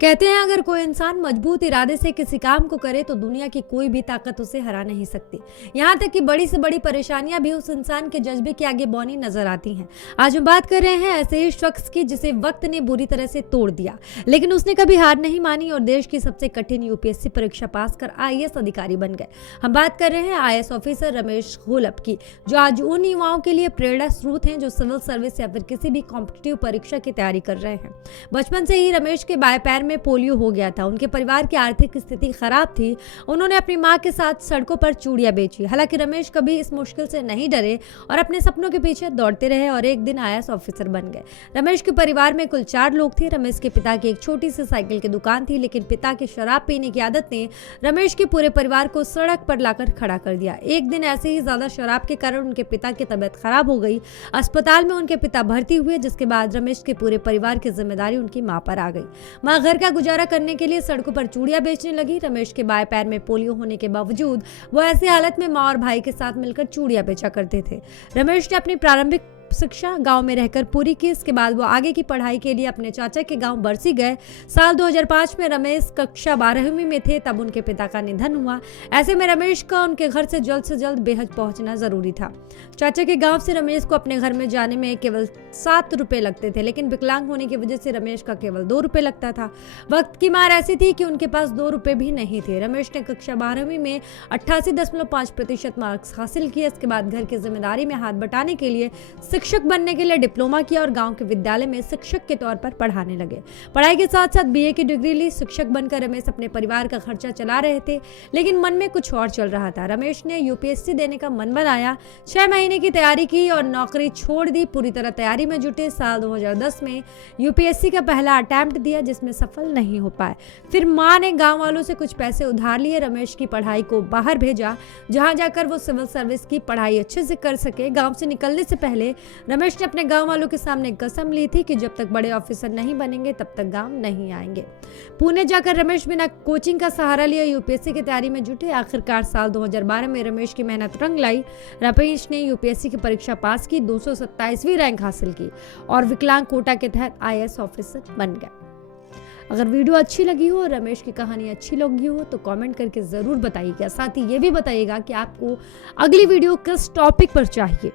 कहते हैं अगर कोई इंसान मजबूत इरादे से किसी काम को करे तो दुनिया की कोई भी ताकत उसे हरा नहीं सकती। यहाँ तक कि बड़ी से बड़ी परेशानियां भी उस इंसान के जज्बे के आगे बौनी नजर आती हैं। आज हम बात कर रहे हैं ऐसे ही शख्स की जिसे वक्त ने बुरी तरह से तोड़ दिया, लेकिन उसने कभी हार नहीं मानी और देश की सबसे कठिन यूपीएससी परीक्षा पास कर आईएएस अधिकारी बन गए। हम बात कर रहे हैं आईएएस ऑफिसर रमेश घोलप की, जो आज उन युवाओं के लिए प्रेरणा स्रोत हैं जो सिविल सर्विस या फिर किसी भी कॉम्पिटिटिव परीक्षा की तैयारी कर रहे हैं। बचपन से ही रमेश के बाएं पैर में पोलियो हो गया था। उनके परिवार की आर्थिक स्थिति खराब थी। उन्होंने अपनी मां के साथ सड़कों पर चूड़ियां बेची। हालांकि रमेश कभी इस मुश्किल से नहीं डरे और अपने सपनों के पीछे दौड़ते रहे और एक दिन आईएएस ऑफिसर बन गए। रमेश के परिवार में कुल 4 लोग थे। रमेश के पिता की एक छोटी सी साइकिल की दुकान थी, लेकिन पिता की शराब पीने की आदत ने रमेश के पूरे परिवार को सड़क पर लाकर खड़ा कर दिया। एक दिन ऐसे ही ज्यादा शराब के कारण उनके पिता की तबीयत खराब हो गई। अस्पताल में उनके पिता भर्ती हुए, जिसके बाद रमेश के पूरे परिवार की जिम्मेदारी उनकी मां पर आ गई। मां घर का गुजारा करने के लिए सड़कों पर चूड़ियां बेचने लगी। रमेश के बाएं पैर में पोलियो होने के बावजूद वो ऐसी हालत में मां और भाई के साथ मिलकर चूड़ियां बेचा करते थे। रमेश ने अपनी प्रारंभिक शिक्षा गांव में रहकर पूरी की। इसके बाद वो आगे की पढ़ाई के लिए अपने चाचा के गांव बरसी गए। साल 2005 में रमेश कक्षा 12वीं में थे, तब उनके पिता का निधन हुआ। ऐसे में रमेश का उनके घर से जल्द बेहद पहुंचना जरूरी था। चाचा के गांव से रमेश को अपने घर में जाने में केवल 7 रुपए लगते थे, लेकिन विकलांग होने की वजह से रमेश का केवल 2 रुपए लगता था। वक्त की मार ऐसी थी कि उनके पास 2 रुपए भी नहीं थे। रमेश ने कक्षा 12वीं में 88.5% मार्क्स हासिल किए। इसके बाद घर की जिम्मेदारी में हाथ बटाने के लिए शिक्षक बनने के लिए डिप्लोमा किया और गांव के विद्यालय में शिक्षक के तौर पर पढ़ाने लगे। पढ़ाई के साथ साथ बीए की डिग्री ली। शिक्षक बनकर रमेश अपने परिवार का खर्चा चला रहे थे, लेकिन मन में कुछ और चल रहा था। रमेश ने यूपीएससी देने का मन बनाया। 6 महीने की तैयारी की और नौकरी छोड़ दी। पूरी तरह तैयारी में जुटे। साल 2010 में यूपीएससी का पहला अटेम्प्ट दिया, जिसमें सफल नहीं हो पाए। फिर मां ने गाँव वालों से कुछ पैसे उधार लिए। रमेश की पढ़ाई को बाहर भेजा, जहाँ जाकर वो सिविल सर्विस की पढ़ाई अच्छे से कर सके। गाँव से निकलने से पहले रमेश ने अपने गांव वालों के सामने कसम ली थी कि जब तक बड़े ऑफिसर नहीं बनेंगे तब तक गांव नहीं आएंगे। पुणे जाकर रमेश बिना कोचिंग का सहारा लिए यूपीएससी की तैयारी में जुटे। आखिरकार साल 2012 में रमेश की मेहनत रंग लाई। रमेश ने यूपीएससी की परीक्षा पास की, 227वीं रैंक हासिल की और विकलांग कोटा के तहत आईएएस ऑफिसर बन गए। अगर वीडियो अच्छी लगी हो और रमेश की कहानी अच्छी लगी हो तो कमेंट करके जरूर बताइएगा। साथ ही ये भी बताइएगा कि आपको अगली वीडियो किस टॉपिक पर चाहिए।